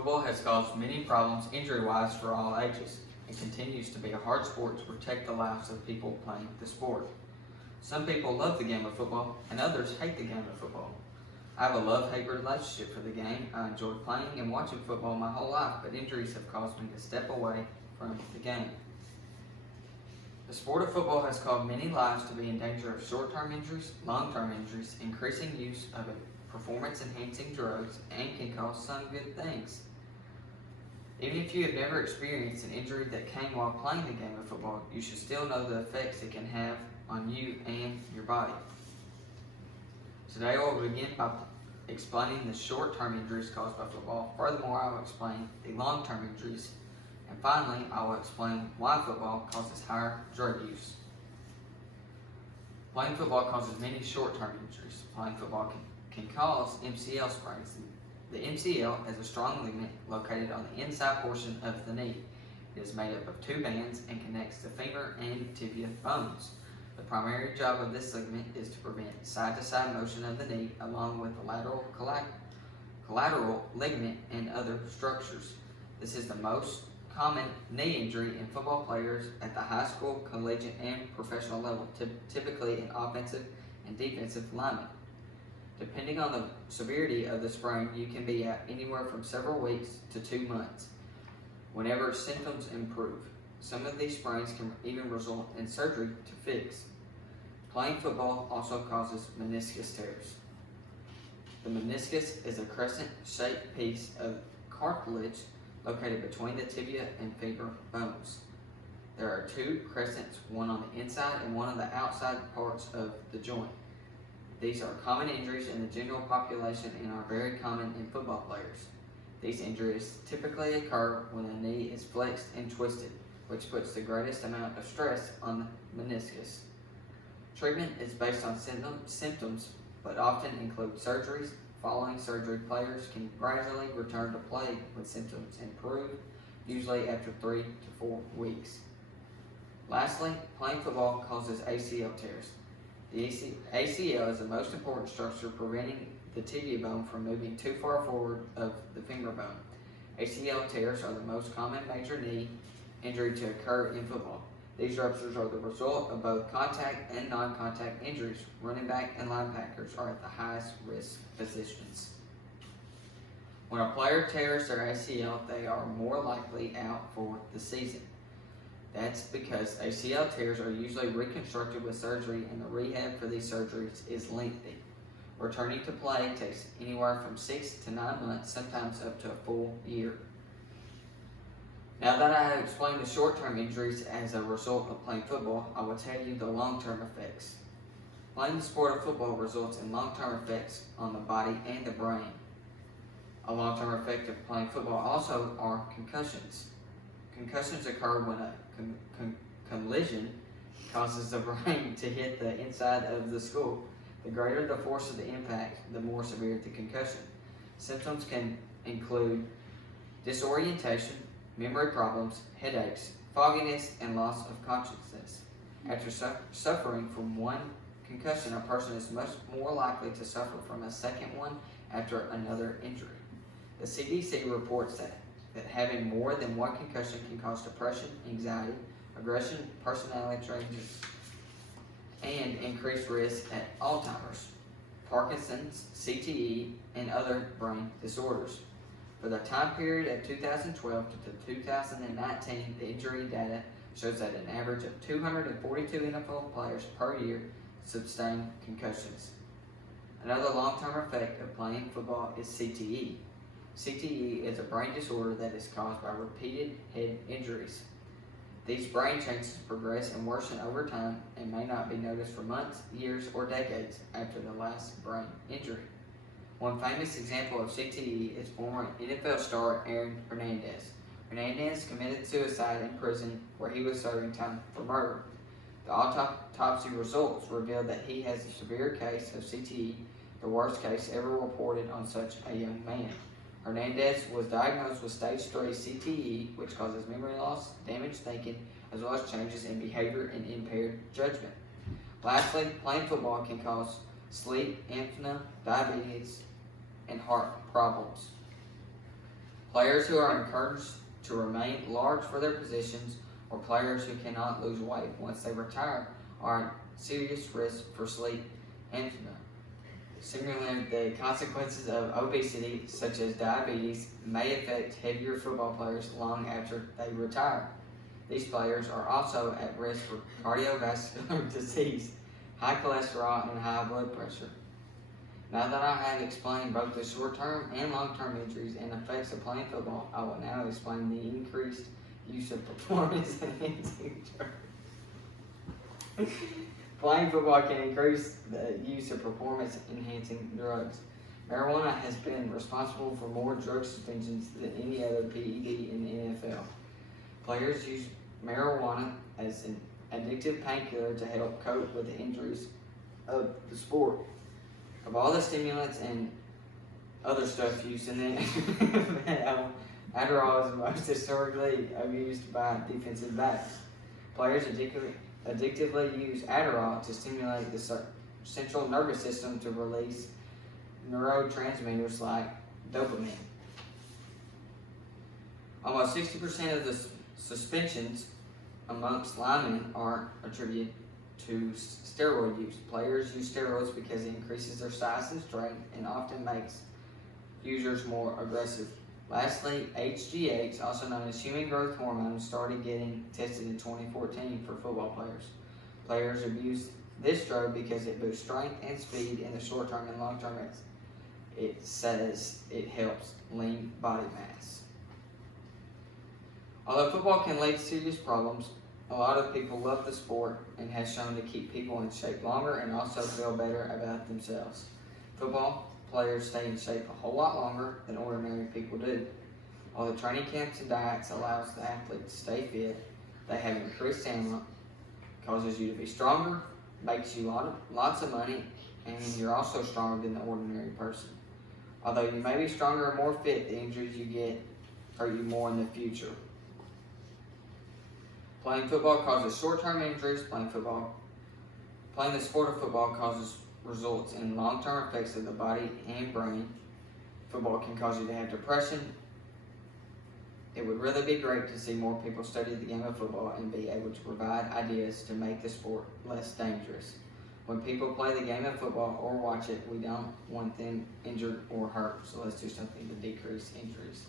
Football has caused many problems injury-wise for all ages. It continues to be a hard sport to protect the lives of people playing the sport. Some people love the game of football and others hate the game of football. I have a love-hate relationship for the game. I enjoyed playing and watching football my whole life, but injuries have caused me to step away from the game. The sport of football has caused many lives to be in danger of short-term injuries, long-term injuries, increasing use of performance-enhancing drugs, and can cause some good things. Even if you have never experienced an injury that came while playing the game of football, you should still know the effects it can have on you and your body. Today I will begin by explaining the short-term injuries caused by football. Furthermore, I will explain the long-term injuries. And finally, I will explain why football causes higher drug use. Playing football causes many short-term injuries. Playing football can cause MCL sprains. The MCL is a strong ligament located on the inside portion of the knee. It is made up of two bands and connects the femur and tibia bones. The primary job of this ligament is to prevent side-to-side motion of the knee, along with the lateral collateral ligament and other structures. This is the most common knee injury in football players at the high school, collegiate, and professional level, typically in offensive and defensive linemen. Depending on the severity of the sprain, you can be out anywhere from several weeks to 2 months, whenever symptoms improve. Some of these sprains can even result in surgery to fix. Playing football also causes meniscus tears. The meniscus is a crescent-shaped piece of cartilage located between the tibia and femur bones. There are two crescents, one on the inside and one on the outside parts of the joint. These are common injuries in the general population and are very common in football players. These injuries typically occur when a knee is flexed and twisted, which puts the greatest amount of stress on the meniscus. Treatment is based on symptoms, but often includes surgeries. Following surgery, players can gradually return to play when symptoms improve, usually after 3 to 4 weeks. Lastly, playing football causes ACL tears. The ACL is the most important structure preventing the tibia bone from moving too far forward of the femur bone. ACL tears are the most common major knee injury to occur in football. These ruptures are the result of both contact and non-contact injuries. Running back and linebackers are at the highest risk positions. When a player tears their ACL, they are more likely out for the season. That's because ACL tears are usually reconstructed with surgery, and the rehab for these surgeries is lengthy. Returning to play takes anywhere from 6 to 9 months, sometimes up to a full year. Now that I have explained the short-term injuries as a result of playing football, I will tell you the long-term effects. Playing the sport of football results in long-term effects on the body and the brain. A long-term effect of playing football also are concussions. Concussions occur when a collision causes the brain to hit the inside of the skull. The greater the force of the impact, the more severe the concussion. Symptoms can include disorientation, memory problems, headaches, fogginess, and loss of consciousness. After suffering from one concussion, a person is much more likely to suffer from a second one after another injury. The CDC reports that having more than one concussion can cause depression, anxiety, aggression, personality changes, and increased risk at Alzheimer's, Parkinson's, CTE, and other brain disorders. For the time period of 2012 to 2019, the injury data shows that an average of 242 NFL players per year sustained concussions. Another long-term effect of playing football is CTE. CTE is a brain disorder that is caused by repeated head injuries. These brain changes progress and worsen over time and may not be noticed for months, years, or decades after the last brain injury. One famous example of CTE is former NFL star Aaron Hernandez. Hernandez committed suicide in prison where he was serving time for murder. The autopsy results revealed that he has a severe case of CTE, the worst case ever reported on such a young man. Hernandez was diagnosed with stage 3 CTE, which causes memory loss, damaged thinking, as well as changes in behavior and impaired judgment. Lastly, playing football can cause sleep, apnea, diabetes, and heart problems. Players who are encouraged to remain large for their positions or players who cannot lose weight once they retire are at serious risk for sleep and similarly, the consequences of obesity, such as diabetes, may affect heavier football players long after they retire. These players are also at risk for cardiovascular disease, high cholesterol, and high blood pressure. Now that I have explained both the short-term and long-term injuries and effects of playing football, I will now explain the increased use of performance-enhancing drugs. Playing football can increase the use of performance-enhancing drugs. Marijuana has been responsible for more drug suspensions than any other PED in the NFL. Players use marijuana as an addictive painkiller to help cope with the injuries of the sport. Of all the stimulants and other stuff used in the NFL, Adderall is the most historically abused by defensive backs. Players addictively use Adderall to stimulate the central nervous system to release neurotransmitters like dopamine. Almost 60% of the suspensions amongst linemen are attributed to steroid use. Players use steroids because it increases their size and strength and often makes users more aggressive. Lastly, HGH, also known as human growth hormone, started getting tested in 2014 for football players. Players abuse this drug because it boosts strength and speed in the short term and long term. It says it helps lean body mass. Although football can lead to serious problems, a lot of people love the sport and has shown to keep people in shape longer and also feel better about themselves. Football players stay in shape a whole lot longer than ordinary people do. Although training camps and diets allows the athlete to stay fit, they have increased stamina, causes you to be stronger, makes you lots of money, and you're also stronger than the ordinary person. Although you may be stronger and more fit, the injuries you get hurt you more in the future. Playing football causes short-term injuries. Playing the sport of football results in long-term effects of the body and brain. Football can cause you to have depression. It would really be great to see more people study the game of football and be able to provide ideas to make the sport less dangerous. When people play the game of football or watch it, we don't want them injured or hurt, so let's do something to decrease injuries.